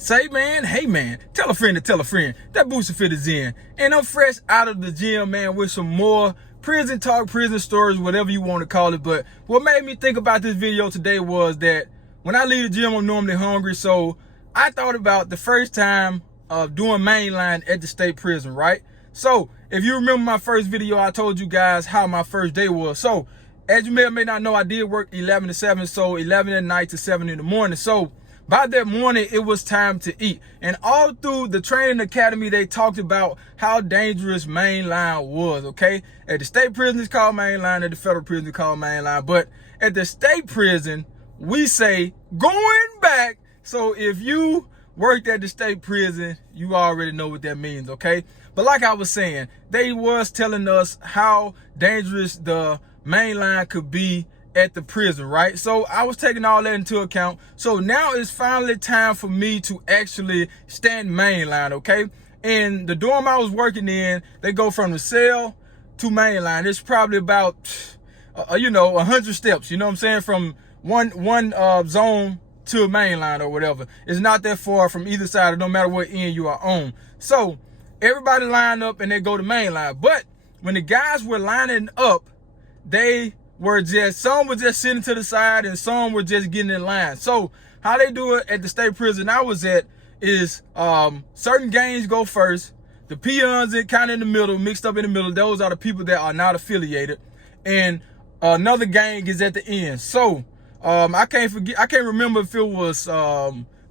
Say man, hey man, tell a friend to tell a friend. That Booster Fit is in. And I'm fresh out of the gym, man, with some more prison talk, prison stories, whatever you want to call it. But what made me think about this video today was that when I leave the gym, I'm normally hungry. So I thought about the first time of doing mainline at the state prison, right? So if you remember my first video, I told you guys how my first day was. So as you may or may not know, I did work 11 to 7, so 11 at night to 7 in the morning. So by that morning, it was time to eat. And all through the training academy, they talked about how dangerous mainline was, okay? At the state prison, it's called mainline. At the federal prison, it's called mainline. But at the state prison, we say going back. So if you worked at the state prison, you already know what that means, okay? But like I was saying, they was telling us how dangerous the mainline could be at the prison, right? So I was taking all that into account. So now it's finally time for me to actually stand mainline, okay? And the dorm I was working in, they go from the cell to mainline. It's probably about, 100 steps, you know what I'm saying? From one zone to a mainline or whatever. It's not that far from either side, no matter what end you are on. So everybody line up and they go to mainline. But when the guys were lining up, some were just sitting to the side and some were just getting in line. So how they do it at the state prison I was at is certain gangs go first. The peons are kind of in the middle, mixed up in the middle. Those are the people that are not affiliated. And another gang is at the end. So I can't remember if it was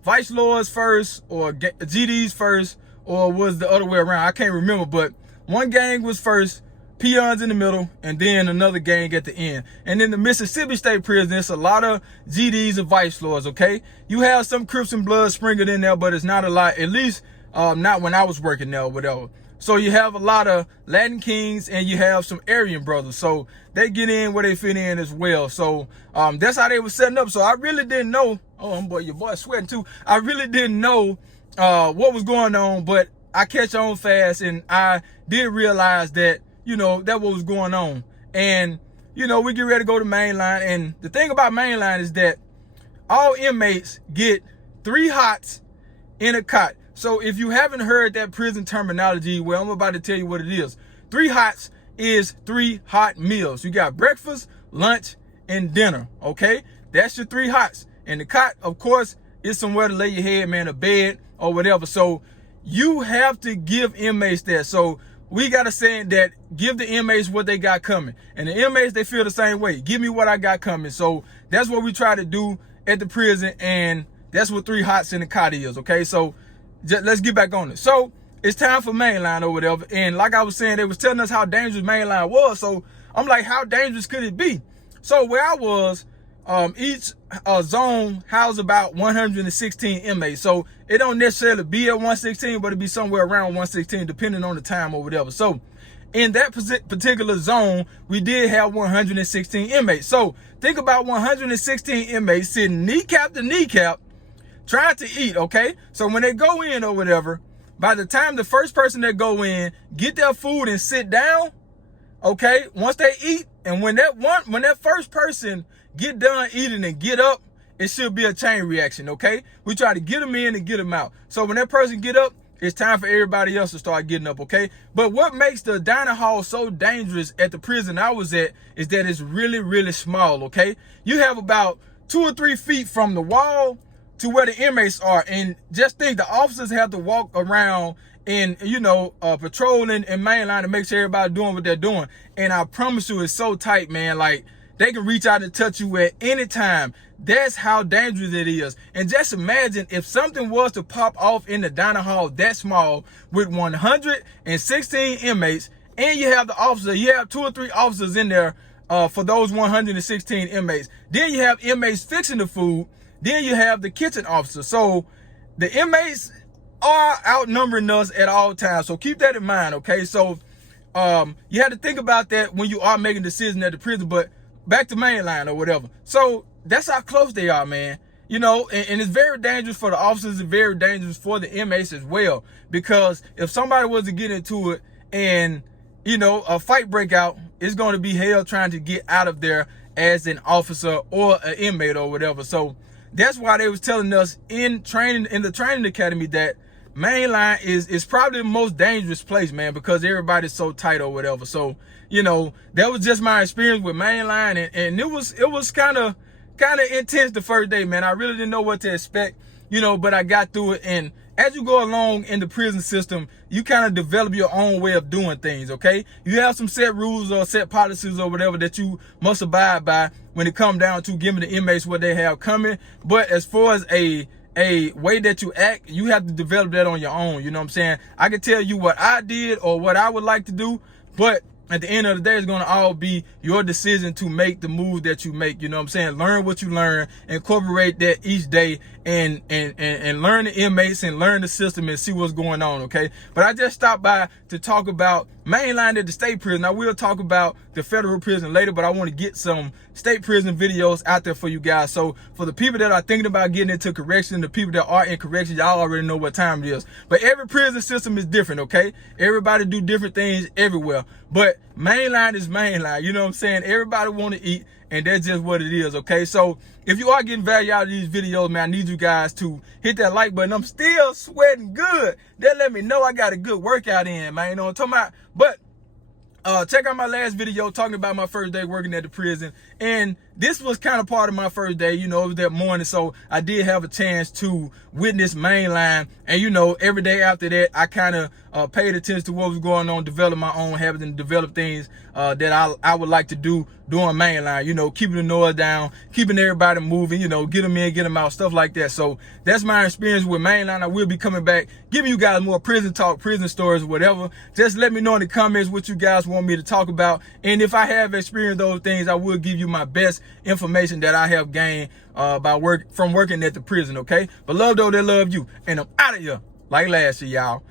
Vice Lords first or GDs first or was the other way around. I can't remember, but one gang was first, peons in the middle, and then another gang at the end. And in the Mississippi State Prison, it's a lot of GDs and Vice Lords, okay? You have some Crips and Bloods sprinkled in there, but it's not a lot, at least not when I was working there or whatever. So you have a lot of Latin Kings and you have some Aryan brothers. So they get in where they fit in as well. So that's how they were setting up. So I really didn't know, your boy's sweating too. I really didn't know what was going on, but I catch on fast and I did realize that that what was going on. And, we get ready to go to mainline. And the thing about mainline is that all inmates get 3 hots in a cot. So if you haven't heard that prison terminology, well, I'm about to tell you what it is. 3 hots is 3 hot meals. You got breakfast, lunch, and dinner, okay? That's your 3 hots. And the cot, of course, is somewhere to lay your head, man, a bed or whatever. So you have to give inmates that. So we got a saying that give the inmates what they got coming. And the inmates, they feel the same way. Give me what I got coming. So that's what we try to do at the prison. And that's what 3 hots in the cot is, okay? So let's get back on it. So it's time for mainline or whatever. And like I was saying, they was telling us how dangerous mainline was. So I'm like, how dangerous could it be? So where I was, each zone housed about 116 inmates. So it don't necessarily be at 116, but it'd be somewhere around 116, depending on the time or whatever. So in that particular zone, we did have 116 inmates. So think about 116 inmates sitting kneecap to kneecap, trying to eat, okay? So when they go in or whatever, by the time the first person that go in, get their food and sit down, okay? Once they eat, and when that first person get done eating and get up, it should be a chain reaction, okay? We try to get them in and get them out. So when that person get up, it's time for everybody else to start getting up, okay? But what makes the dining hall so dangerous at the prison I was at is that it's really, really small, okay? You have about 2 or 3 feet from the wall to where the inmates are. And just think, the officers have to walk around and, patrolling and mainline to make sure everybody's doing what they're doing. And I promise you, it's so tight, man. Like, they can reach out and touch you at any time. That's how dangerous it is. And just imagine if something was to pop off in the dining hall that small with 116 inmates, and you have the officer, you have 2 or 3 officers in there for those 116 inmates. Then you have inmates fixing the food. Then you have the kitchen officer. So the inmates are outnumbering us at all times. So keep that in mind, okay? So you have to think about that when you are making decisions at the prison. But back to mainline or whatever. So that's how close they are, man. And it's very dangerous for the officers and very dangerous for the inmates as well. Because if somebody was to get into it and, a fight break out, it's going to be hell trying to get out of there as an officer or an inmate or whatever. So that's why they was telling us in the training academy that mainline is probably the most dangerous place, man, because everybody's so tight or whatever. So, you know, that was just my experience with mainline, and it was kind of intense the first day, man. I really didn't know what to expect, you know, but I got through it. And as you go along in the prison system, you kind of develop your own way of doing things, okay? You have some set rules or set policies or whatever that you must abide by when it comes down to giving the inmates what they have coming. But as far as a way that you act, you have to develop that on your own, you know what I'm saying? I can tell you what I did or what I would like to do, but at the end of the day, it's going to all be your decision to make the move that you make. You know what I'm saying? Learn what you learn, incorporate that each day, and learn the inmates and learn the system and see what's going on, okay? But I just stopped by to talk about mainline at the state prison. I will talk about the federal prison later, but I want to get some state prison videos out there for you guys. So for the people that are thinking about getting into correction, the people that are in correction, y'all already know what time it is. But every prison system is different, okay? Everybody do different things everywhere. But mainline is mainline, you know what I'm saying? Everybody want to eat, and that's just what it is, okay? So if you are getting value out of these videos, man, I need you guys to hit that like button. I'm still sweating good. That let me know I got a good workout in, man. You know what I'm talking about? But check out my last video talking about my first day working at the prison. And this was kind of part of my first day, you know, it was that morning. So I did have a chance to witness mainline. And, you know, every day after that, I kind of paid attention to what was going on, develop my own habits and develop things that I would like to do during mainline, you know, keeping the noise down, keeping everybody moving, you know, get them in, get them out, stuff like that. So that's my experience with mainline. I will be coming back, giving you guys more prison talk, prison stories, whatever. Just let me know in the comments what you guys want me to talk about. And if I have experienced those things, I will give you my best information that I have gained from working at the prison, okay? But love though, they love you. And I'm out of here like last year, y'all.